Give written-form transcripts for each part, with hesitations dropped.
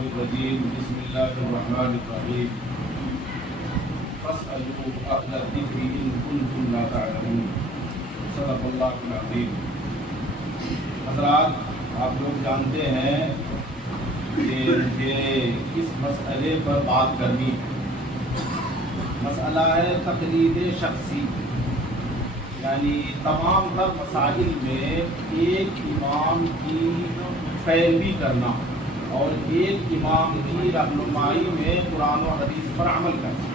الشيطان الرجيم بسم الله الرحمن الرحيم فاسألوا أهل الذكر إن كنتم لا تعلمون صدق اللہ العظیم۔ حضرات، آپ لوگ جانتے ہیں کہ مجھے اس مسئلے پر بات کرنی ہے۔ مسئلہ ہے تقلید شخصی، یعنی تمام تر مسائل میں ایک امام کی پیروی کرنا اور ایک امام کی رہنمائی میں قرآن و حدیث پر عمل کرنا۔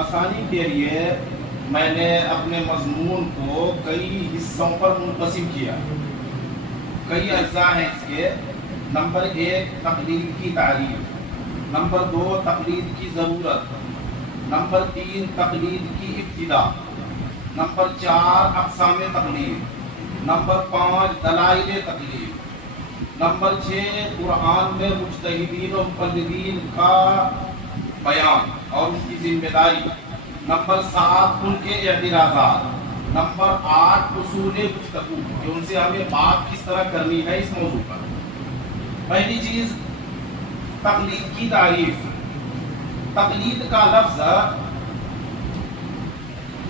آسانی کے لیے میں نے اپنے مضمون کو کئی حصوں پر منقسم کیا۔ کئی اجزاء ہیں اس کے۔ نمبر 1 تقلید کی تعریف، نمبر 2 تقلید کی ضرورت، نمبر 3 تقلید کی ابتدا، نمبر 4 اقسام تقلید، نمبر 5 دلائل تقلید، نمبر 6 قرآن میں مجتہدین و مقلدین کا بیان اور ان کی ذمہ داری، نمبر 7 ان کے اعتراضات، نمبر 8 اصول گفتگو کہ ان سے ہمیں بات کس طرح کرنی ہے اس موضوع پر۔ پہلی چیز تقلید کی تعریف۔ تقلید کا لفظ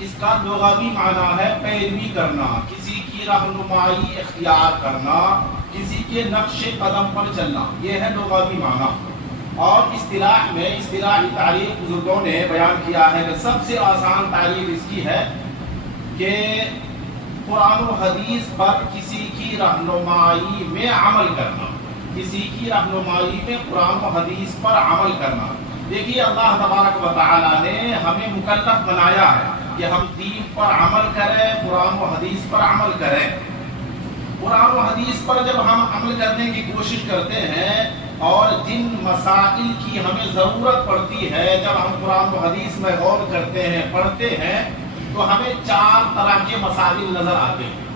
اس کا لغوی معنی ہے پیروی کرنا، کسی کی رہنمائی اختیار کرنا، کسی کے نقش قدم پر چلنا، یہ ہے لغوی معنی۔ اور اصطلاح میں اصطلاحی تعریف بزرگوں نے بیان کیا ہے کہ سب سے آسان تعریف اس کی ہے کہ قرآن و حدیث پر کسی کی رہنمائی میں عمل کرنا، کسی کی رہنمائی میں قرآن و حدیث پر عمل کرنا۔ دیکھیے، اللہ تبارک و تعالی نے ہمیں مکلف بنایا ہے کہ ہم دین پر عمل کریں، قرآن و حدیث پر عمل کریں۔ قرآن و حدیث پر جب ہم عمل کرنے کی کوشش کرتے ہیں اور جن مسائل کی ہمیں ضرورت پڑتی ہے، جب ہم قرآن و حدیث میں غور کرتے ہیں، پڑھتے ہیں، تو ہمیں 4 طرح کے مسائل نظر آتے ہیں۔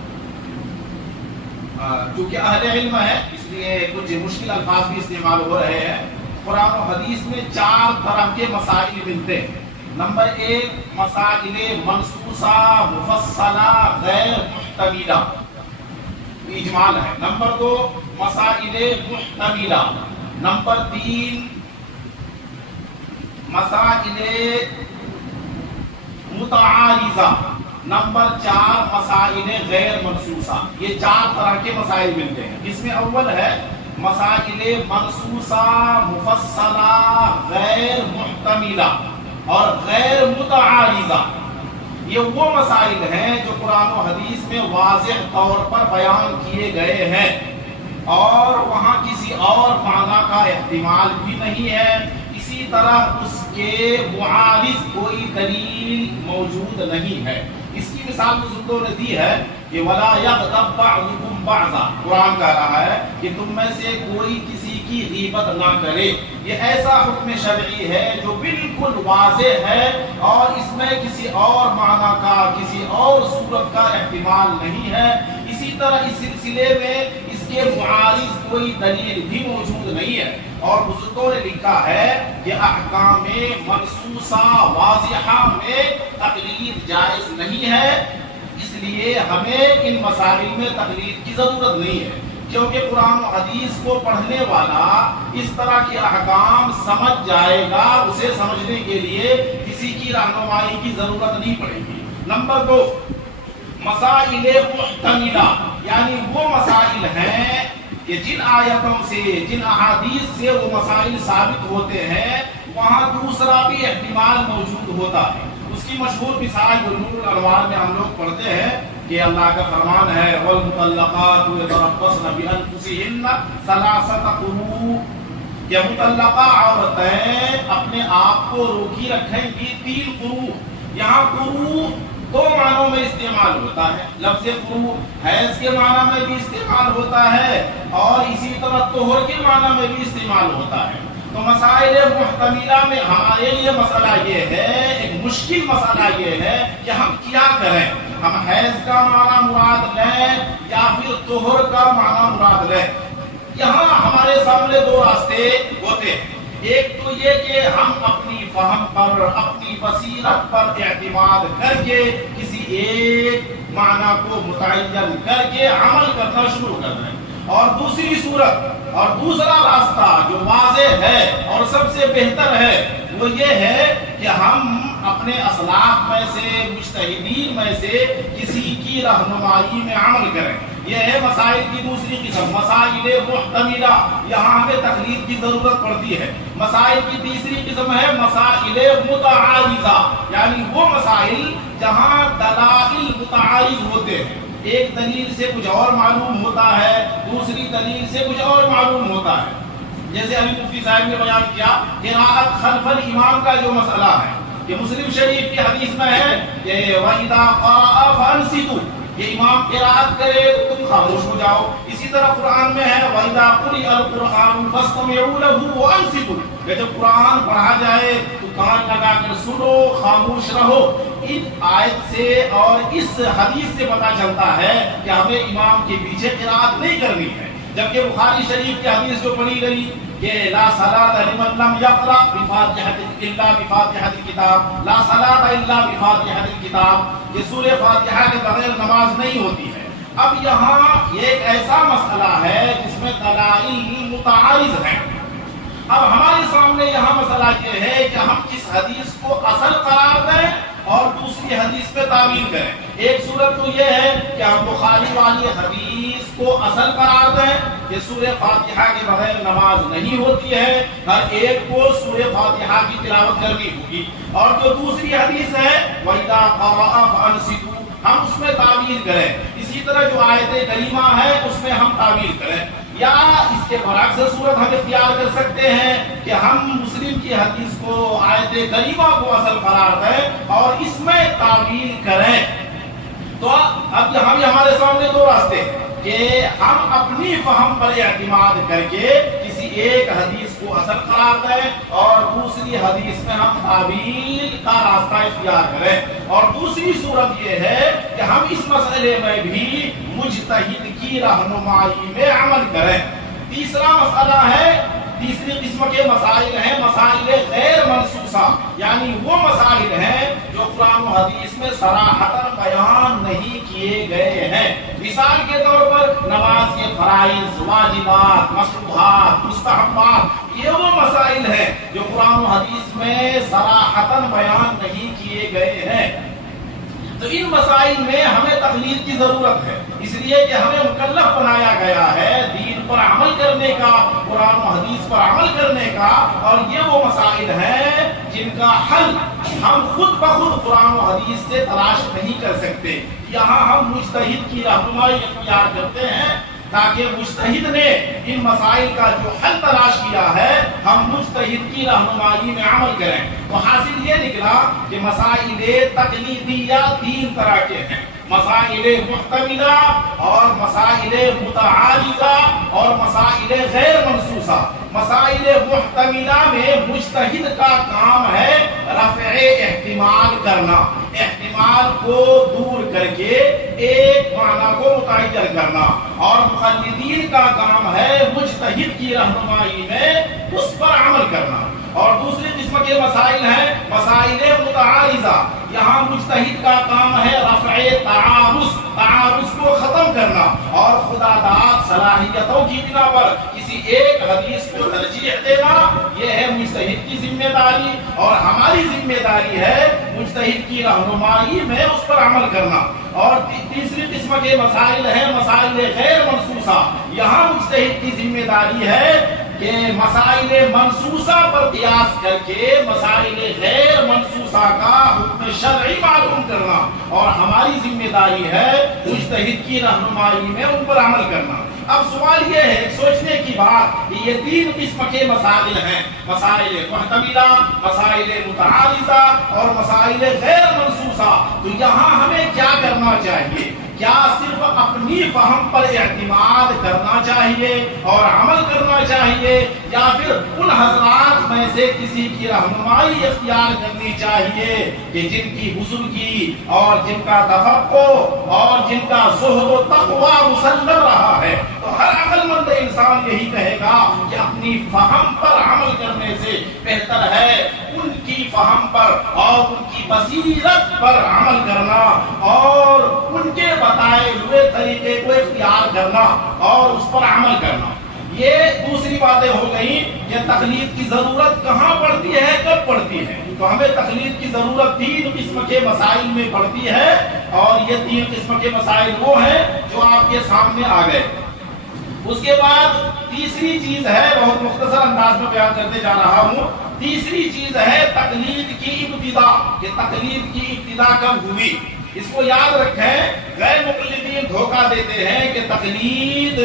چونکہ اہل علم ہے اس لیے کچھ مشکل الفاظ بھی استعمال ہو رہے ہیں۔ قرآن و حدیث میں 4 طرح کے مسائل ملتے ہیں۔ نمبر 1 مسائل منصوصہ مفصلہ غیر محتملہ، اجمال ہے۔ نمبر 2 مسائل محتملہ۔ نمبر 3 مسائل متعارضہ۔ نمبر 4 مسائل غیر منصوصہ۔ یہ 4 طرح کے مسائل ملتے ہیں۔ اس میں اول ہے مسائل منصوصہ مفصلہ غیر محتملہ اور غیر متعارضہ۔ یہ وہ مسائل ہیں جو قرآن و حدیث میں واضح طور پر بیان کیے گئے ہیں اور وہاں کسی اور معنی کا احتمال بھی نہیں ہے، اسی طرح اس کے معارض کوئی دلیل موجود نہیں ہے۔ اس کی مثال بزرگوں نے دی ہے کہ وَلَا يَغْتَبْ بَعْضُكُمْ بَعْضًا، قرآن کہہ رہا ہے کہ تم میں سے کوئی کسی کی غیبت نہ کرے۔ یہ ایسا حکم شرعی ہے جو بالکل واضح ہے اور اس میں کسی اور معنی کا، کسی اور صورت کا احتمال نہیں ہے۔ اسی طرح اس سلسلے میں اس کے معارض کوئی دلیل بھی موجود نہیں ہے۔ اور بزرگوں نے لکھا ہے کہ احکام منصوصہ واضحہ میں تقلید جائز نہیں ہے، اس لیے ہمیں ان مسائل میں تقلید کی ضرورت نہیں ہے، کیونکہ قرآن و حدیث کو پڑھنے والا اس طرح کے احکام سمجھ جائے گا، اسے سمجھنے کے لیے کسی کی رہنمائی کی ضرورت نہیں پڑے گی۔ نمبر 2 مسائل محتملہ، یعنی وہ مسائل ہیں کہ جن آیتوں سے، جن احادیث سے وہ مسائل ثابت ہوتے ہیں وہاں دوسرا بھی احتمال موجود ہوتا ہے۔ اس کی مشہور مثال جو نور الانوار میں ہم لوگ پڑھتے ہیں کہ اللہ کا فرمان ہے وَالْمُطَلَّقَاتُ يَتَرَبَّصْنَ بِأَنفُسِهِنَّ ثَلَاثَةَ قُرُوءٍ، کہ مطلقہ عورتیں اپنے آپ کو روکی رکھیں گی 3 قروء۔ یہاں قروء 2 معنوں میں استعمال ہوتا ہے۔ لفظ قروء حیض کے معنی میں بھی استعمال ہوتا ہے اور اسی طرح طہر کے معنی میں بھی استعمال ہوتا ہے۔ تو مسائل محتملہ میں ہمارے لیے مسئلہ یہ ہے، ایک مشکل مسئلہ یہ ہے کہ ہم کیا کریں، ہم حیض کا معنی مراد لیں یا پھر طہر کا معنی مراد لیں۔ یہاں ہمارے سامنے 2 راستے ہوتے ہیں۔ ایک تو یہ کہ ہم اپنی فہم پر، اپنی بصیرت پر اعتماد کر کے کسی ایک معنی کو متعین کر کے عمل کرنا شروع کر دیں، اور دوسری صورت اور دوسرا راستہ جو واضح ہے اور سب سے بہتر ہے وہ یہ ہے کہ ہم اپنے اسلاف میں سے، مجتہدین میں سے کسی کی رہنمائی میں عمل کریں۔ یہ ہے مسائل کی دوسری قسم، مسائل محتملہ، یہاں ہمیں تقلید کی ضرورت پڑتی ہے۔ مسائل کی تیسری قسم ہے مسائل متعارضہ، یعنی وہ مسائل جہاں دلائل متعارض ہوتے ہیں، ایک دلیل سے کچھ اور معلوم ہوتا ہے، دوسری دلیل سے کچھ اور معلوم ہوتا ہے۔ جیسے ابھی مفتی صاحب نے بیان کیا قراءت خلف الامام کا جو مسئلہ ہے، کہ مسلم شریف کی حدیث میں ہے کہ وَإِذَا قَرَأَ فَأَنصِتُوا، کہ امام قراءت کرے تو تم خاموش ہو جاؤ۔ اسی طرح قرآن میں ہے وَإِذَا قُرِئَ الْقُرْآنُ فَاسْتَمِعُوا لَهُ وَأَنصِتُوا، کہ جب قرآن پڑھا جائے تو کان لگا کر سنو، خاموش رہو۔ ان آیت سے اور اس حدیث سے پتہ چلتا ہے کہ ہمیں امام کے پیچھے قراءت نہیں کرنی ہے، جبکہ بخاری شریف کی حدیث جو پڑھی گئی کہ لا صلاۃ لمن لم یقرأ بفاتحۃ الا بفاتحۃ الکتاب، لا صلاۃ الا بفاتحۃ الکتاب، کہ سورہ فاتحہ کے بغیر نماز نہیں ہوتی ہے۔ اب یہاں یہ ایک ایسا مسئلہ ہے جس میں دلائل متعارض ہیں۔ اب ہمارے سامنے یہاں مسئلہ یہ ہے کہ ہم کس حدیث کو اصل قرار دیں اور دوسری حدیث پہ تعویل کریں۔ ایک صورت تو یہ ہے کہ ہم بخاری والی حدیث کو اصل قرار دیں کہ سورہ فاتحہ کے بغیر نماز نہیں ہوتی ہے، ہر ایک کو سورہ فاتحہ کی تلاوت کرنی ہوگی، اور جو دوسری حدیث ہے وَإِذَا قَرَأَ فَأَنصِتُوا، ہم اس میں تعویل کریں۔ اسی طرح جو آیت کریمہ ہے اس میں ہم تعویل کریں، یا اس کے برعکس صورت ہم اختیار کر سکتے ہیں کہ ہم مسلم کی حدیث کو، آیت کریمہ کو اصل قرار دیں اور اس میں تعویل کریں۔ تو اب یہاں بھی ہمارے سامنے دو راستے ہیں کہ ہم اپنی فہم پر اعتماد کر کے کسی ایک حدیث کو اصل قرار دیں اور دوسری حدیث میں ہم تعویل کا راستہ اختیار کریں، اور دوسری صورت یہ ہے کہ ہم اس مسئلے میں بھی مجتہد کی رہنمائی میں عمل کریں۔ تیسرا مسئلہ ہے، تیسری قسم کے مسائل ہیں مسائل غیر منصوصہ، یعنی وہ مسائل ہیں جو قرآن و حدیث میں صراحتاً بیان نہیں کیے گئے ہیں۔ مثال کے طور پر نماز کے فرائض، واجبات، مشروعات، مستحبات، یہ وہ مسائل ہیں جو قرآن و حدیث میں صراحتاً بیان نہیں کیے گئے ہیں۔ تو ان مسائل میں ہمیں تقلید کی ضرورت ہے، اس لیے کہ ہمیں مکلف بنایا گیا ہے دین پر عمل کرنے کا، قرآن و حدیث پر عمل کرنے کا، اور یہ وہ مسائل ہیں جن کا حل ہم خود بخود قرآن و حدیث سے تلاش نہیں کر سکتے۔ یہاں ہم مجتہد کی رہنمائی اختیار کرتے ہیں تاکہ مجتہد نے ان مسائل کا جو حل تلاش کیا ہے ہم مجتہد کی رہنمائی میں عمل کریں۔ تو حاصل یہ نکلا کہ مسائل تقلیدیہ تین طرح کے ہیں، مسائل محتملہ اور مسائل متعارضہ اور مسائل غیر منصوصہ۔ مسائل محتملہ میں مجتہد کا کام ہے رفع احتمال کرنا، احتمال کو دور کر کے ایک معنی کو متعین کرنا، اور مقلدین کا کام ہے مجتہد کی رہنمائی میں اس پر عمل کرنا۔ اور دوسری قسم کے مسائل ہیں مسائل متعارضہ، یہاں مجتہد کا کام ہے رفع تعارض کو ختم کرنا اور خدا داد صلاحیتوں کی بنا پر کسی ایک حدیث کو ترجیح دینا، یہ ہے مجتہد کی ذمہ داری، اور ہماری ذمہ داری ہے مجتہد کی رہنمائی میں اس پر عمل کرنا۔ اور تیسری قسم کے مسائل ہیں مسائل غیر منصوصہ، یہاں مجتہد کی ذمہ داری ہے کہ مسائل منصوصہ پر قیاس کر کے مسائل غیر منصوصہ کا حکم شرعی معلوم کرنا، اور ہماری ذمہ داری ہے مجتہد کی رہنمائی میں ان پر عمل کرنا۔ اب سوال یہ ہے سوچنے کی بات کہ یہ تین قسم کے مسائل ہیں، مسائل محتملہ، مسائل متعارضہ اور مسائل غیر منصوصہ، تو یہاں ہمیں کیا کرنا چاہیے؟ یا صرف اپنی فہم پر اعتماد کرنا چاہیے اور عمل کرنا چاہیے، یا پھر ان حضرات میں سے کسی کی رہنمائی اختیار کرنی چاہیے کہ جن کی بزرگی اور جن کا تفقہ اور جن کا زہد و تقویٰ مسلم رہا ہے؟ تو ہر عقل مند انسان یہی کہے گا کہ اپنی فہم پر عمل کرنے سے بہتر ہے ان کی فہم پر اور ان کی بصیرت پر عمل کرنا اور ان کے بتائے ہوئے طریقے کو اختیار کرنا اور اس پر عمل کرنا۔ یہ دوسری باتیں ہو گئیں کہ تقلید کی ضرورت کہاں پڑتی ہے، کب پڑتی ہے؟ تو ہمیں تقلید کی ضرورت 3 قسم کے مسائل میں پڑتی ہے، اور یہ 3 قسم کے مسائل وہ ہیں جو آپ کے سامنے آ گئے۔ اس کے بعد تیسری چیز ہے، بہت مختصر انداز میں بیان کرتے جا رہا ہوں، تیسری چیز ہے تقلید کی ابتدا، کہ تقلید کی ابتدا کب ہوئی۔ اس کو یاد رکھیں، غیر مقلدین دھوکہ دیتے ہیں کہ تقلید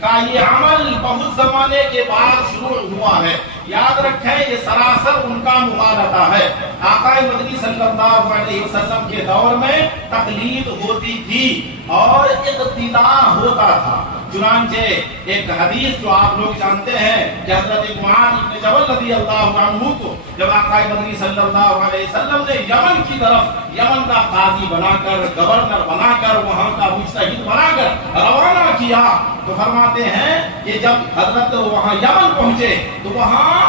کا یہ عمل بہت زمانے کے بعد شروع ہوا ہے۔ یاد رکھیں یہ سراسر ان کا مغالطہ ہے۔ آقا مدنی صلی اللہ علیہ وسلم کے دور میں تقلید ہوتی تھی اور اقتداء ہوتا تھا۔ چنانچہ ایک حدیث جو آپ لوگ جانتے ہیں کہ حضرت معاذ بن جبل رضی اللہ عنہ کو جب آقا مدنی صلی اللہ علیہ وسلم نے یمن کی طرف یمن کا قاضی بنا کر، گورنر بنا کر، وہاں کا مجتہد بنا کر روانہ کیا، تو فرماتے ہیں کہ جب حضرت وہاں یمن پہنچے تو وہاں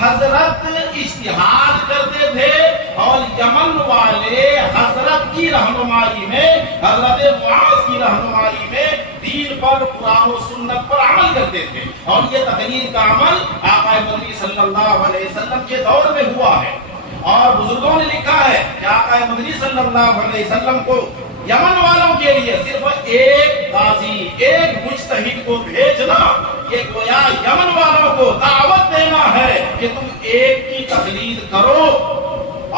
حضرت اجتہاد کرتے تھے اور یمن والے حضرت کی رہنمائی میں، حضرت معاذ کی رہنمائی میں دین پر، قرآن و سنت پر عمل کرتے تھے، اور یہ تقلید کا عمل آقا مدنی صلی اللہ علیہ وسلم کے دور میں ہوا ہے۔ اور بزرگوں نے لکھا ہے کہ آقا مدنی صلی اللہ علیہ وسلم کو یمن والوں کے لیے صرف ایک قاضی، ایک مجتہد کو بھیجنا، یہ گویا یمن والوں کو دعوت دینا ہے کہ تم ایک کی تقلید کرو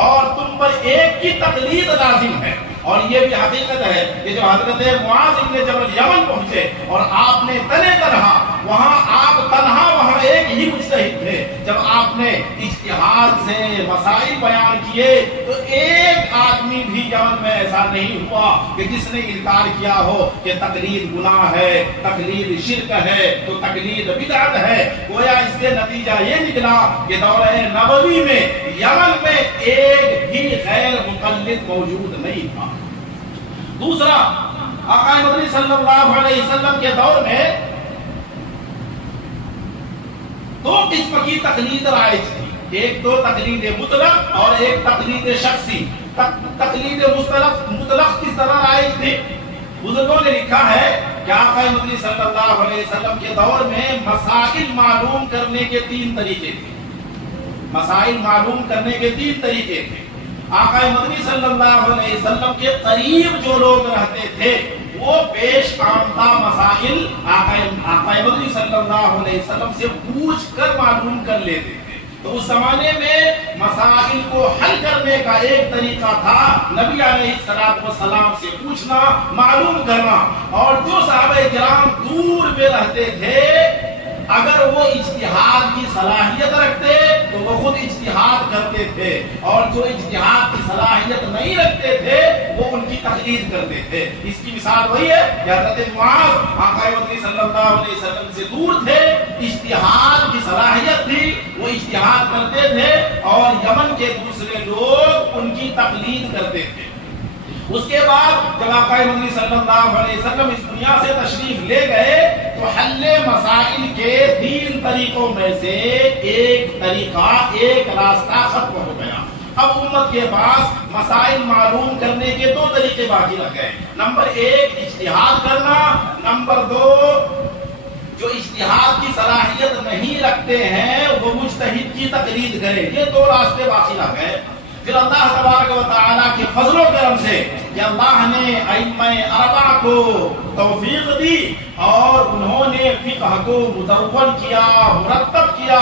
اور تم پر ایک کی تقلید لازم ہے۔ اور یہ بھی حقیقت ہے کہ جو حضرت معاذ بن جبل یمن پہنچے اور آپ نے تنے تنہا وہاں، آپ تنہا وہاں ایک ہی مجتہد تھے، جب آپ نے اجتہاد سے مسائل بیان کیے تو ایک آدمی بھی یمن میں ایسا نہیں ہوا کہ جس نے انکار کیا ہو کہ تقلید گناہ ہے، تقلید شرک ہے، تو تقلید بدعت ہے۔ گویا اس سے نتیجہ یہ نکلا کہ دورہ نبوی میں یمن میں ایک بھی غیر مقلد موجود نہیں تھا۔ دوسرا، آقا مدنی صلی اللہ علیہ وسلم کے دور میں 2 قسم کی تقلید رائج تھی، ایک تو تقلید مطلق اور ایک تقلید شخصی۔ تقلید مطلق کس طرح رائج تھی؟ بزرگوں نے لکھا ہے کہ آقا مدنی صلی اللہ علیہ وسلم کے دور میں مسائل معلوم کرنے کے 3 طریقے تھے۔ مسائل معلوم کرنے کے 3 طریقے تھے۔ آقا مدنی صلی اللہ علیہ وسلم کے قریب جو لوگ رہتے تھے وہ پیش آمدہ مسائل آقا مدنی صلی اللہ علیہ وسلم سے پوچھ کر معلوم کر لیتے تھے۔ تو اس زمانے میں مسائل کو حل کرنے کا ایک طریقہ تھا نبی علیہ السلام سے پوچھنا، معلوم کرنا، اور جو صحابہ کرام دور میں رہتے تھے اگر وہ اجتہاد کی صلاحیت رکھتے تو وہ خود اجتہاد کرتے تھے، اور جو اجتہاد کی صلاحیت نہیں رکھتے تھے وہ ان کی تقلید کرتے تھے۔ اس کی مثال وہی ہے کہ حضرت معاذ آقا مدنی صلی اللہ علیہ وسلم سے دور تھے، اجتہاد کی صلاحیت تھی، وہ اجتہاد کرتے تھے، اور یمن کے دوسرے لوگ ان کی تقلید کرتے تھے۔ اس کے بعد جب آقا مدنی صلی اللہ علیہ وسلم اس دنیا سے تشریف لے گئے تو حل مسائل کے 3 طریقوں میں سے ایک طریقہ، ایک راستہ ختم ہو گیا۔ اب امت کے پاس مسائل معلوم کرنے کے 2 طریقے باقی رہ گئے۔ نمبر 1 اجتہاد کرنا، نمبر 2 جو اجتہاد کی صلاحیت نہیں رکھتے ہیں وہ مجتہد کی تقلید کریں۔ یہ 2 راستے باقی رہ گئے۔ پھر اللہ تبارک و تعالیٰ کے فضل و کرم سے کہ اللہ نے ائمہ 4 کو توفیق دی اور انہوں نے فقہ کو مدون کیا، مرتب کیا،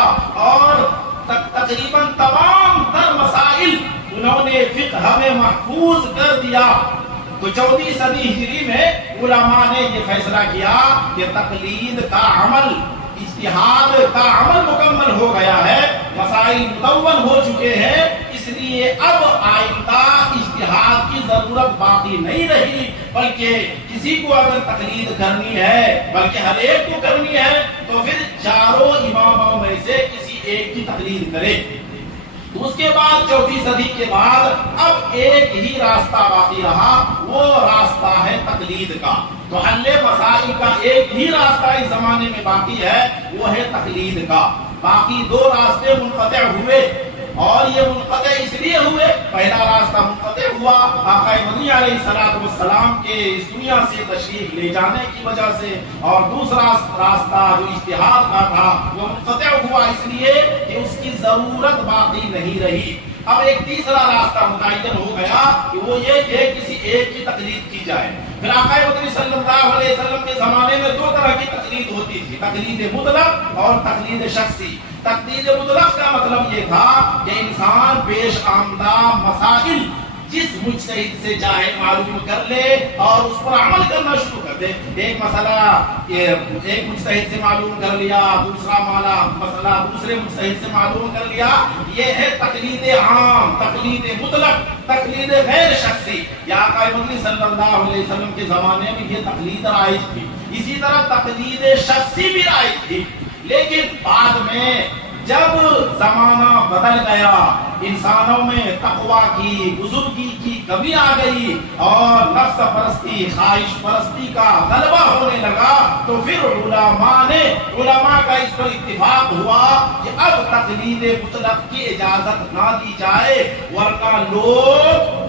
اور تقریباً تمام تر مسائل انہوں نے فقہ میں محفوظ کر دیا۔ تو 14ویں صدی ہجری میں علماء نے یہ فیصلہ کیا کہ تقلید کا عمل، اجتہاد کا عمل مکمل ہو گیا ہے، مسائل مدون ہو چکے ہیں، اس لیے اب آئندہ اجتہاد کی ضرورت باقی نہیں رہی، بلکہ کسی کو اگر تقلید کرنی ہے، بلکہ ہر ایک کو کرنی ہے، تو پھر چاروں اماموں میں سے کسی ایک کی تقلید کرے۔ تو اس کے بعد 4ویں صدی کے بعد اب ایک ہی راستہ باقی رہا، وہ راستہ ہے تقلید کا۔ تو حل مسائل کا ایک ہی راستہ اس زمانے میں باقی ہے، وہ ہے تقلید کا۔ باقی دو راستے منقطع ہوئے، اور یہ منقطع اس لیے ہوئے، پہلا راستہ منقطع ہوا آقا مدنی علیہ السلام کے اس دنیا سے تشریف لے جانے کی وجہ سے، اور دوسرا راستہ جو اجتہاد کا تھا وہ منقطع ہوا اس لیے کہ اس کی ضرورت باقی نہیں رہی۔ اب ایک تیسرا راستہ متعین ہو گیا کہ وہ یہ کہ کسی ایک کی تقلید کی جائے۔ پھر آقا مدنی صلی اللہ علیہ وسلم کے زمانے میں دو طرح کی تقلید ہوتی تھی، تقلید مطلق اور تقلید شخصی۔ تقلید مطلق کا مطلب یہ تھا کہ انسان پیش آمدہ مسائل جس مجتہد سے چاہے معلوم کر لے اور اس پر عمل کرنا شروع کر دے۔ ایک مسئلہ ایک مجتہد سے معلوم کر لیا، دوسرا مسئلہ دوسرے مجتہد سے معلوم کر لیا، یہ ہے تقلید عام، تقلید مطلق، تقلید غیر شخصی۔ یا آقا مدنی صلی اللہ علیہ وسلم کے زمانے میں یہ تقلید رائج تھی۔ اسی طرح تقلید شخصی بھی رائج تھی، لیکن بعد میں جب زمانہ بدل گیا، انسانوں میں تقویٰ کی، بزرگی کی کمی آ گئی اور نفس پرستی، خواہش پرستی کا غلبہ ہونے لگا، تو پھر علماء کا اس پر اتفاق ہوا کہ اب تقلید مطلق کی اجازت نہ دی جائے، ورنہ لوگ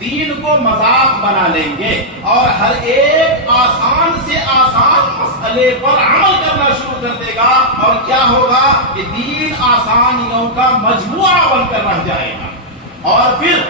دین کو مذاق بنا لیں گے اور ہر ایک آسان سے آسان مسئلے پر عمل کرنا شروع کر دے گا، اور کیا ہوگا کہ دین آسانیوں کا مجموعہ بن کر رہ جائے گا۔ اور پھر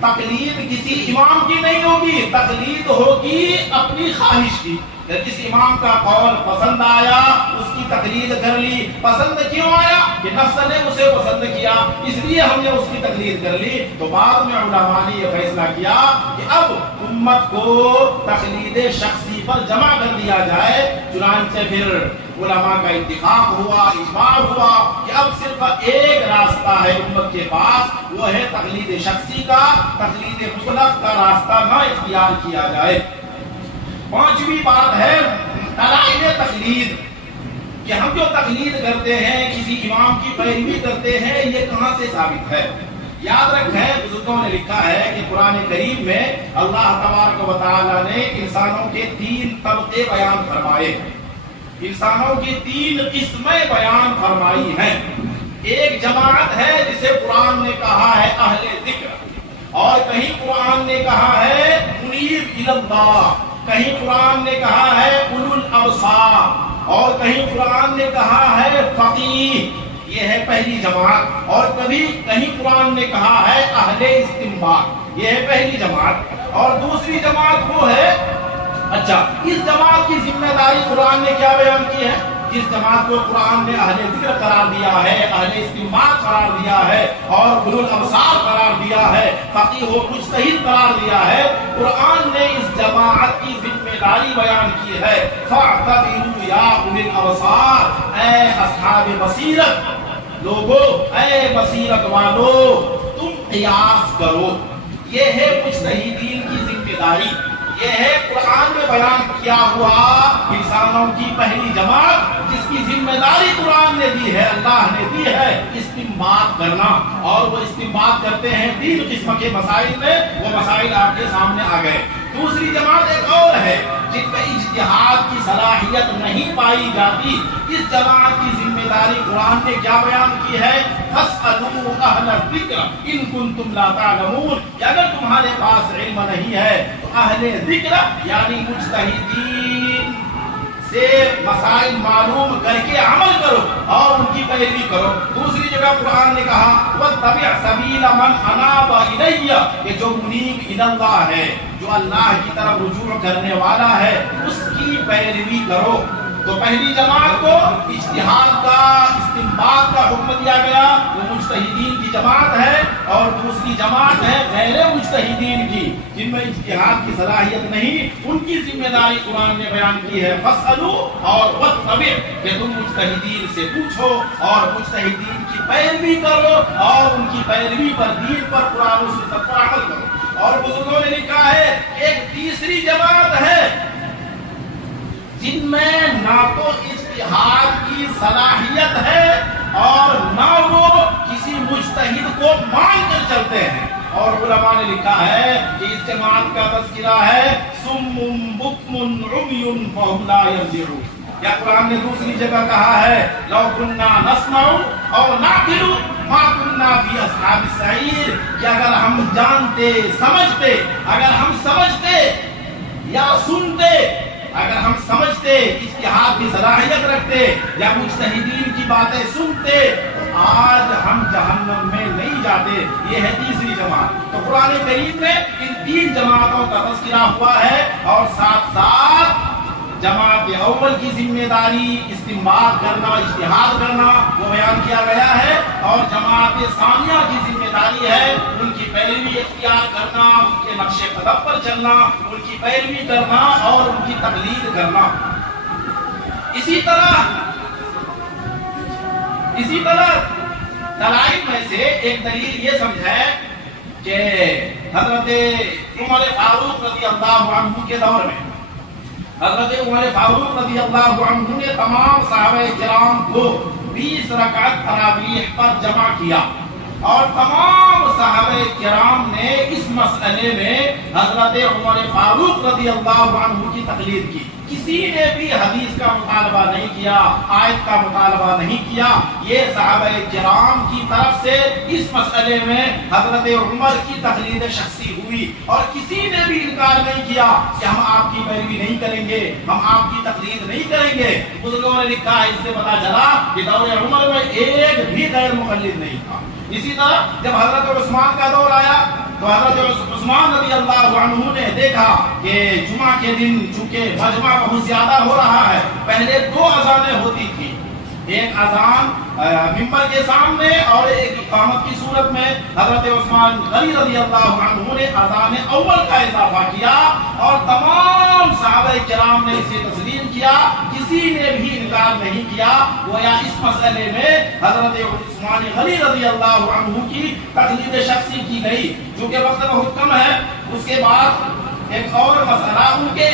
تقلید کسی امام کی نہیں ہوگی، تقلید ہوگی اپنی خواہش کی۔ جس امام کا قول پسند آیا اس کی تقلید کر لی۔ پسند کیوں آیا؟ کہ نفس نے اسے پسند کیا، اس لیے ہم نے اس کی تقلید کر لی۔ تو بعد میں علماء نے یہ فیصلہ کیا کہ اب امت کو تقلید شخصی پر جمع کر دیا جائے۔ چنانچہ پھر علماء کا اتفاق ہوا، اجماع ہوا کہ اب صرف ایک راستہ ہے امت کے پاس، وہ ہے تقلید شخصی کا، تقلید مطلق کا راستہ نہ اختیار کیا جائے۔ پانچویں بات ہے دلائل تقلید، کہ ہم جو تقلید کرتے ہیں، کسی امام کی پیروی کرتے ہیں، یہ کہاں سے ثابت ہے؟ یاد رکھیں، بزرگوں نے لکھا ہے کہ قرآن کریم میں اللہ تبارک و تعالیٰ نے انسانوں کے 3 طبقے بیان فرمائے، انسانوں کی 3 قسمیں بیان فرمائی ہیں۔ ایک جماعت ہے جسے قرآن نے کہا ہے اہل ذکر، اور کہیں قرآن نے کہا ہے منیب الی اللہ، کہیں قرآن نے کہا ہے اولو الابصار، اور کہیں قرآن نے کہا ہے فقیہ، یہ ہے پہلی جماعت۔ اور کہیں قرآن نے کہا ہے اہل استنباط، یہ ہے پہلی جماعت۔ اور دوسری جماعت وہ ہے، اچھا اس جماعت کی ذمہ داری قرآن نے کیا بیان کی ہے؟ جس جماعت کو قرآن نے اہل ذکر قرار دیا ہے، اہل استنباط قرار دیا ہے، اور اولو الابصار قرار دیا ہے، فقیہ و مجتہد قرار دیا ہے، قرآن نے اس جماعت کی ذمہ داری بیان کی ہے۔ فاعتبروا یا اولی الابصار، اے اصحاب بصیرت لوگو، اے بصیرت والو، تم قیاس کرو۔ یہ ہے مجتہدین کی ذمہ داری، یہ ہے قرآن میں بیان کیا ہوا انسانوں کی پہلی جماعت، جس کی ذمہ داری قرآن نے دی ہے، اللہ نے دی ہے، استنباط کرنا۔ اور وہ استنباط کرتے ہیں 3 قسم کے مسائل میں، وہ مسائل آپ کے سامنے آ گئے۔ دوسری جماعت ایک اور ہے جن میں اجتہاد کی صلاحیت نہیں پائی جاتی، اس جماعت کی ذمہ داری قرآن نے کیا بیان کی ہے؟ فاسألوا اہل الذکر ان کنتم لا تعلمون، کہ اگر تمہارے پاس علم نہیں ہے تو اہل ذکر یعنی مجتہدین سے مسائل معلوم کر کے عمل کرو اور ان کی پیروی کرو۔ دوسری جگہ قرآن نے کہا واتبع سبیل من اناب الی، کہ جو منیب الی اللہ ہے، جو اللہ کی طرف رجوع کرنے والا ہے، اس کی پیروی کرو۔ تو پہلی جماعت کو اجتہاد کا، استنباط کا حکم دیا گیا، وہ مجتہدین کی جماعت ہے، اور دوسری جماعت ہے غیر مجتہدین کی، جن میں اجتہاد کی صلاحیت نہیں، ان کی ذمہ داری قرآن نے بیان کی ہے فاسألوا اور واتبع، کہ تم مجتہدین سے پوچھو اور مجتہدین کی پیروی کرو، اور ان کی پیروی پر، دین پر، قرآن و سنت پر عمل کرو۔ اور بزرگوں نے لکھا ہے ایک تیسری جماعت ہے جن میں نہ تو اجتہاد کی صلاحیت ہے اور نہ وہ کسی مجتہد کو مان کر چلتے ہیں. اور علماء نے لکھا ہے کہ اس جماعت کا تذکرہ ہے صم بکم عمی فہم لا یرجعون. یا قرآن نے دوسری جگہ کہا ہے لو کننا نسمع اور نعقل ما کننا فی اصحاب السعیر، کہ اگر ہم جانتے سمجھتے، اگر ہم سمجھتے یا سنتے، اگر ہم سمجھتے، اجتہاد کی صلاحیت رکھتے یا مجتہدین کی باتیں سنتے تو آج ہم جہنم میں نہیں جاتے. یہ ہے تیسری جماعت. تو قرآن کریم میں ان تین جماعتوں کا تذکرہ ہوا ہے اور ساتھ ساتھ جماعت اول کی ذمہ داری استنباط کرنا، اجتہاد کرنا وہ بیان کیا گیا ہے، اور جماعت ثانیہ کی ذمہ داری ہے ان کی پیروی اختیار کرنا، ان کے نقش قدم پر چلنا، ان کی پیروی کرنا اور ان کی تقلید کرنا. اسی طرح دلائل میں سے ایک دلیل یہ سمجھے کہ حضرت عمر فاروق رضی اللہ عنہ کے دور میں حضرت عمر فاروق رضی اللہ عنہ نے تمام صحابہ کرام کو 20 رکعت تراویح پر جمع کیا، اور تمام صحابہ کرام نے اس مسئلے میں حضرت عمر فاروق رضی اللہ عنہ کی تقلید کی. کسی نے بھی حدیث کا مطالبہ نہیں کیا، آیت کا مطالبہ نہیں کیا. یہ صحابہ کرام کی طرف سے اس مسئلے میں حضرت عمر کی تقلید شخصی ہوئی، اور کسی نے بھی انکار نہیں کیا کہ ہم آپ کی پیروی نہیں کریں گے، ہم آپ کی تقلید نہیں کریں گے. بزرگوں نے لکھا ہے اس سے پتہ چلا کہ دور عمر میں ایک بھی غیر مقلد نہیں تھا. اسی طرح جب حضرت عثمان کا دور آیا تو حضرت عثمان رضی اللہ عنہ نے دیکھا کہ جمعہ کے دن چونکہ مجمع بہت زیادہ ہو رہا ہے، پہلے 2 اذانیں ہوتی تھی، ایک اذان ممبر کے سامنے اور ایک اقامت کی صورت میں. حضرت عثمان غنی رضی اللہ عنہ نے اذان اول کا اضافہ کیا اور تمام صحابہ کرام نے اسے تسلیم کیا، کسی نے بھی انکار نہیں کیا. گویا اس مسئلے میں حضرت عثمان غنی رضی اللہ عنہ کی تقلید شخصی کی گئی. چونکہ وقت بہت کم ہے، اس کے بعد ایک اور مسئلہ ان کے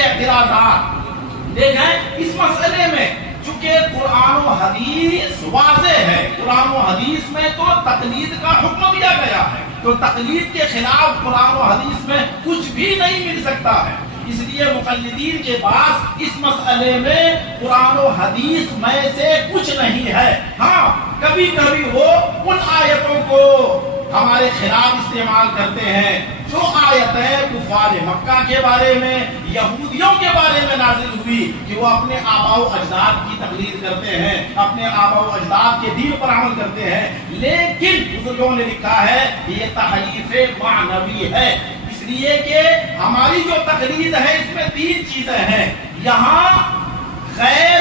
اعتراضات دیکھیں. اس مسئلے میں چونکہ قرآن و حدیث واضح ہے، قرآن و حدیث میں تو تقلید کا حکم دیا گیا ہے، تو تقلید کے خلاف قرآن و حدیث میں کچھ بھی نہیں مل سکتا ہے. اس لیے مقلدین کے پاس اس مسئلے میں قرآن و حدیث میں سے کچھ نہیں ہے. ہاں کبھی کبھی وہ ان آیتوں کو ہمارے خلاف استعمال کرتے ہیں جو آیتیں کفار مکہ کے بارے میں، یہودیوں کے بارے میں نازل ہوئی، کہ وہ اپنے آباء و اجداد کی تقلید کرتے ہیں، اپنے آباء و اجداد کے دین پر عمل کرتے ہیں. لیکن بزرگوں نے لکھا ہے یہ تحریف معنوی ہے، اس لیے کہ ہماری جو تقلید ہے اس میں 3 چیزیں ہیں. یہاں غیر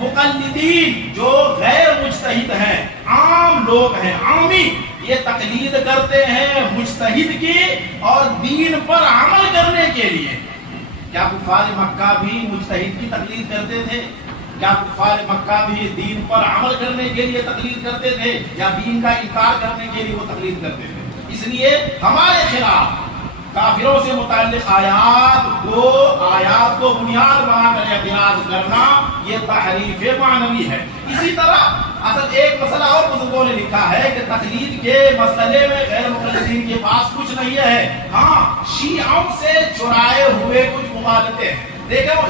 مقلدین جو غیر مجتہد ہیں، عام لوگ ہیں، عامی، یہ تقلید کرتے ہیں مجتہد کی اور دین پر عمل کرنے کے لیے. کیا کفار مکہ بھی مجتہد کی تقلید کرتے تھے؟ کیا کفار مکہ بھی دین پر عمل کرنے کے لیے تقلید کرتے تھے یا دین کا انکار کرنے کے لیے وہ تقلید کرتے تھے؟ اس لیے ہمارے خلاف کافروں سے متعلق آیات کو بنیاد بنا کر اعتراض کرنا یہ تحریف معنوی ہے. اسی طرح اصل ایک مسئلہ اور بزرگوں نے لکھا ہے کہ تقلید کے مسئلے میں غیر مقلدین کے پاس کچھ نہیں ہے. ہاں شیعوں سے چرائے ہوئے کچھ مخالفت. دیکھو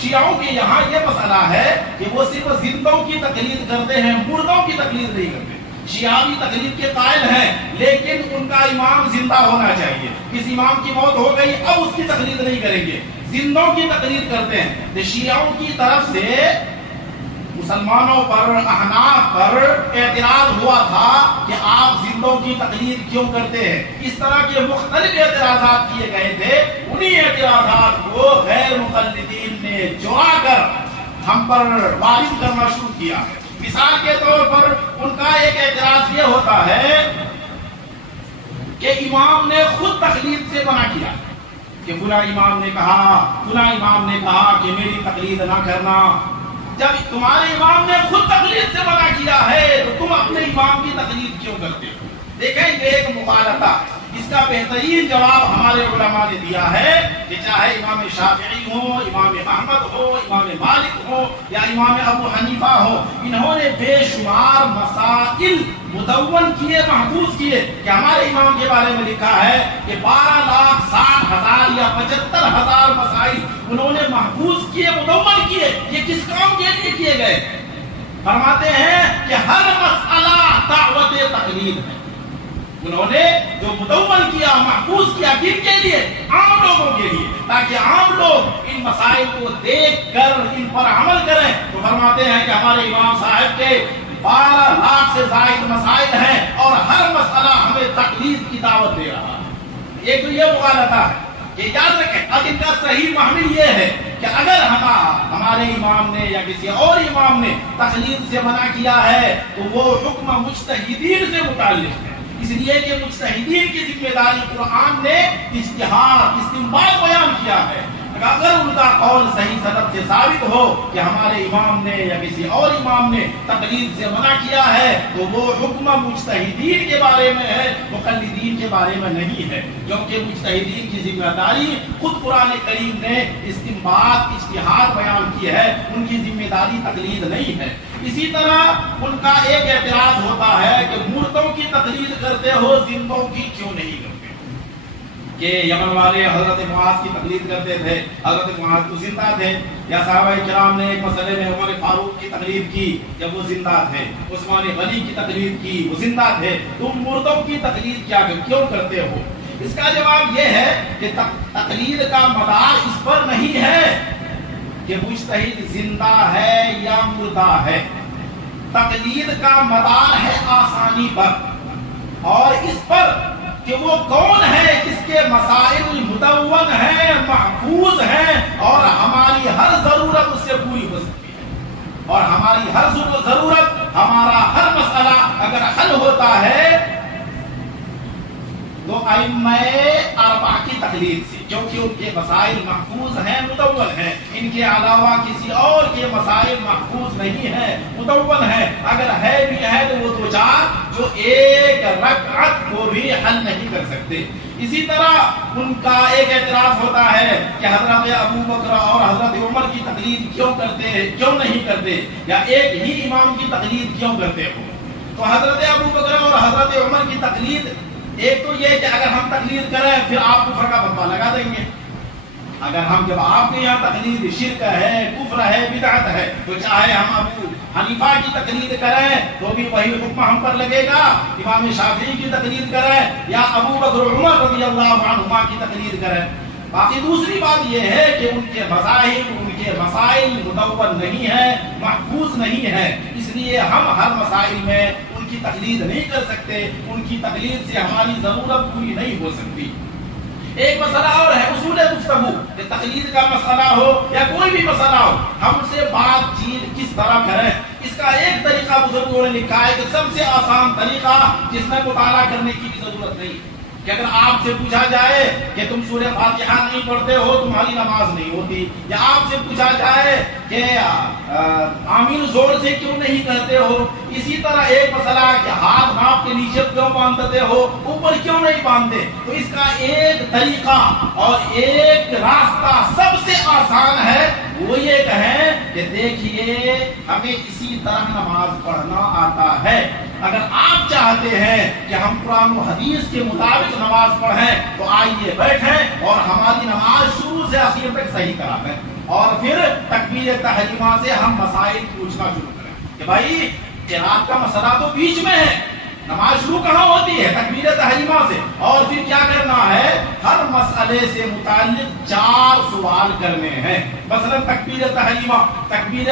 شیعوں کے یہاں یہ مسئلہ ہے کہ وہ صرف زندوں کی تقلید کرتے ہیں، مردوں کی تقلید نہیں کرتے. شیعہ بھی تقلید کے قائل ہیں لیکن ان کا امام زندہ ہونا چاہیے. کسی امام کی موت ہو گئی اب اس کی تقلید نہیں کریں گے، زندوں کی تقلید کرتے ہیں. تو شیعوں کی طرف سے مسلمانوں پر، احناف پر اعتراض ہوا تھا کہ آپ زندوں کی تقلید کیوں کرتے ہیں. اس طرح کے مختلف اعتراضات کیے گئے تھے. انہی اعتراضات کو غیر مقلدین نے چرا کر ہم پر وارد کرنا شروع کیا ہے. مثال کے طور پر ان کا ایک اعتراض یہ ہوتا ہے کہ امام نے خود تقلید سے منع کیا کہ فلاں امام نے کہا کہ میری تقلید نہ کرنا. جب تمہارے امام نے خود تقلید سے منع کیا ہے تو تم اپنے امام کی تقلید کیوں کرتے ہو؟ دیکھیں یہ ایک مغالطہ ہے. اس کا بہترین جواب ہمارے علماء نے دیا ہے کہ چاہے امام شافعی ہو، امام احمد ہو، امام مالک ہو یا امام ابو حنیفہ ہو، انہوں نے بے شمار مسائل مدون کیے، محفوظ کیے. کہ ہمارے امام کے بارے میں لکھا ہے کہ 12,60,000 یا 75,000 مسائل انہوں نے محفوظ کیے، مدون کیے. یہ کس کام کے لیے کیے گئے؟ فرماتے ہیں کہ ہر مسئلہ دعوت تقلید ہے. انہوں نے جو مدون کیا، محفوظ کیا، کن کے لیے؟ عام لوگوں کے لیے، تاکہ عام لوگ ان مسائل کو دیکھ کر ان پر عمل کریں. تو فرماتے ہیں کہ ہمارے امام صاحب کے 12 لاکھ سے زائد مسائل ہیں اور ہر مسئلہ ہمیں تقلید کی دعوت دے رہا ہے. ایک تو یہ مغالطہ ہے کہ یاد رکھیں. اب ان کا صحیح محمل یہ ہے کہ اگر ہمارے امام نے یا کسی اور امام نے تقلید سے منع کیا ہے تو وہ حکم مجتہدین سے متعلق ہے. اس لیے کہ مجتہدین کی ذمہ داری قرآن نے اجتہاد، استنباط بیان کیا ہے. اگر ان کا قول صحیح سند سے ثابت ہو کہ ہمارے امام نے یا کسی اور امام نے تقلید سے منع کیا ہے تو وہ حکم مجتہدین کے بارے میں ہے، مقلدین کے بارے میں نہیں ہے. کیونکہ مجتہدین کی ذمہ داری خود قرآن کریم نے استنباط، اجتہاد بیان کی ہے، ان کی ذمہ داری تقلید نہیں ہے. اسی طرح ان کا ایک اعتراض ہوتا ہے کہ مردوں کی تقلید کرتے ہو، زندوں کی کیوں نہیں کرتے؟ کہ یمن والے حضرت معاذ کی تقلید کرتے تھے، حضرت معاذ تو زندہ تھے. یا صحابہ کرام نے ایک مسئلے میں عمر فاروق کی تقلید کی جب وہ زندہ تھے، عثمان غنی کی تقلید کی، وہ زندہ تھے. تم مردوں کی تقلید کیوں کرتے ہو؟ اس کا جواب یہ ہے کہ تقلید کا مدار اس پر نہیں ہے کہ مجتہد زندہ ہے یا مردہ ہے. تقلید کا مدار ہے آسانی پر اور اس پر کہ وہ کون ہے جس کے مسائل مدون ہیں، محفوظ ہیں اور ہماری ہر ضرورت اس سے پوری ہو سکتی ہے. اور ہماری ہر ضرورت، ہمارا ہر مسئلہ اگر حل ہوتا ہے تو ائمہ اربعہ کی تقلید سے، کیونکہ ان کے مسائل محفوظ ہیں، مدون ہیں. ان کے علاوہ کسی اور کے مسائل محفوظ نہیں ہیں، مدون ہیں. اگر ہے بھی ہے تو وہ دو چار جو ایک رکعت کو بھی حل نہیں کر سکتے. اسی طرح ان کا ایک اعتراض ہوتا ہے کہ حضرت ابو بکر اور حضرت عمر کی تقلید کیوں نہیں کرتے، یا ایک ہی امام کی تقلید کیوں کرتے ہو؟ تو حضرت ابو بکر اور حضرت عمر کی تقلید، ایک تو یہ کہ اگر ہم تقلید کریں پھر آپ کفر کا فتویٰ لگا دیں گے. اگر ہم جب آپ کے یہاں تقلید شرک ہے، کفر ہے، بدعت ہے، تو چاہے ہم ابو حنیفہ کی تقلید کریں تو بھی وہی حکم ہم پر لگے گا. امام شافعی کی تقلید کریں یا ابو بکر عمر رضی اللہ عنہما کی تقلید کریں. باقی دوسری بات یہ ہے کہ ان کے مذاہب، ان کے مسائل مدون نہیں ہیں، محفوظ نہیں ہیں. اس لیے ہم ہر مسائل میں ان کی تقلید نہیں کر سکتے. ان کی تقلید سے ہماری ضرورت پوری نہیں ہو سکتی. ایک مسئلہ اور ہے اصول گفتگو، کہ تقلید کا مسئلہ ہو یا کوئی بھی مسئلہ ہو، ہم سے بات چیت کس طرح کریں. اس کا ایک طریقہ بزرگوں نے لکھا ہے کہ سب سے آسان طریقہ جس میں مطالعہ کرنے کی بھی ضرورت نہیں، کہ اگر آپ سے پوچھا جائے کہ تم سورہ فاتحہ نہیں پڑھتے ہو تمہاری نماز نہیں ہوتی، یا آپ سے پوچھا جائے کہ آمین زور سے کیوں نہیں کہتے ہو، اسی طرح ایک مسئلہ کہ ہاتھ ناپ کے نیچے کیوں باندھتے ہو، اوپر کیوں نہیں باندھتے، تو اس کا ایک طریقہ اور ایک راستہ سب سے آسان ہے. وہ یہ کہیں کہ دیکھیے ہمیں اسی طرح نماز پڑھنا آتا ہے. اگر آپ چاہتے ہیں کہ ہم قرآن و حدیث کے مطابق نماز پڑھیں تو آئیے بیٹھیں اور ہماری نماز شروع سے آخر تک صحیح کرا دیں، اور پھر تکبیر تحریمہ سے ہم مسائل پوچھنا شروع کریں کہ بھائی قرات کا مسئلہ تو بیچ میں ہے، نماز شروع کہاں ہوتی ہے؟ تکبیر تحریمہ سے. اور پھر کیا کرنا ہے؟ ہر مسئلے سے متعلق 4 سوال کرنے ہیں. مثلا تکبیر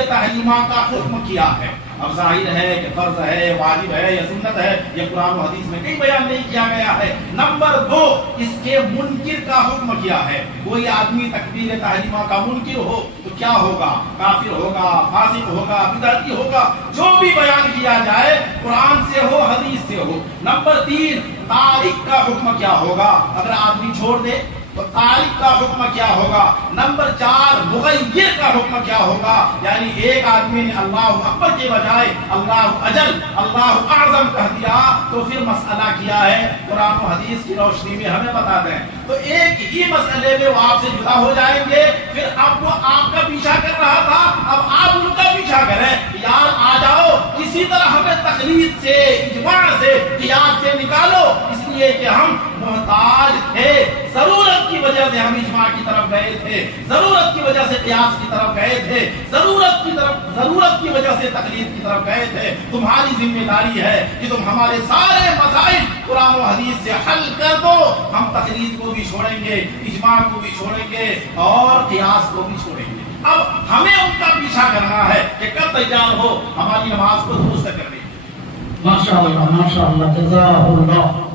تحریمہ کا حکم کیا ہے. اب ظاہر ہے کہ فرض ہے، واجب ہے یا سنت ہے، یہ قرآن و حدیث میں کہیں بیان نہیں کیا گیا ہے. نمبر 2، اس کے منکر کا حکم کیا ہے. کوئی آدمی تکبیر تحریمہ کا منکر ہو تو کیا ہوگا؟ کافر ہوگا، فاسق ہوگا، بدعتی ہوگا. جو بھی بیان کیا جائے قرآن سے ہو، حدیث سے ہو. نمبر 3، تارک کا حکم کیا ہوگا. اگر آدمی چھوڑ دے تو تارک کا حکم کیا ہوگا؟ نمبر 4 مغیر کا حکم کیا ہوگا؟ یعنی ایک آدمی نے اللہ اکبر کے بجائے اللہ اجل اللہ اعظم کہہ دیا تو پھر مسئلہ کیا ہے؟ قرآن و حدیث کی روشنی میں ہمیں بتا دیں۔ تو ایک ہی مسئلے میں وہ آپ سے جدا ہو جائیں گے، پھر اب وہ آپ کا پیچھا کر رہا تھا، اب آپ ان کا پیچھا کریں۔ یار آ جاؤ، کسی طرح ہمیں تقلید سے، اجماع سے، قیاس سے نکالو، اس لیے کہ ہم محتاج تھے، ضرورت کی وجہ سے ہم اجماع کی طرف گئے تھے، ضرورت کی وجہ سے قیاس کی طرف گئے تھے، ضرورت کی وجہ سے تقلید کی طرف گئے تھے۔ تمہاری ذمہ داری ہے کہ تم ہمارے سارے مسائل قرآن و حدیث سے حل کر دو، ہم تقلید کو بھی چھوڑیں گے، اجماع کو بھی چھوڑیں گے اور قیاس کو بھی چھوڑیں گے۔ اب ہمیں ان کا پیچھا کرنا ہے کہ کب تیار ہو ہماری نماز کو درست کرنے۔ ماشاء اللہ جزاک اللہ۔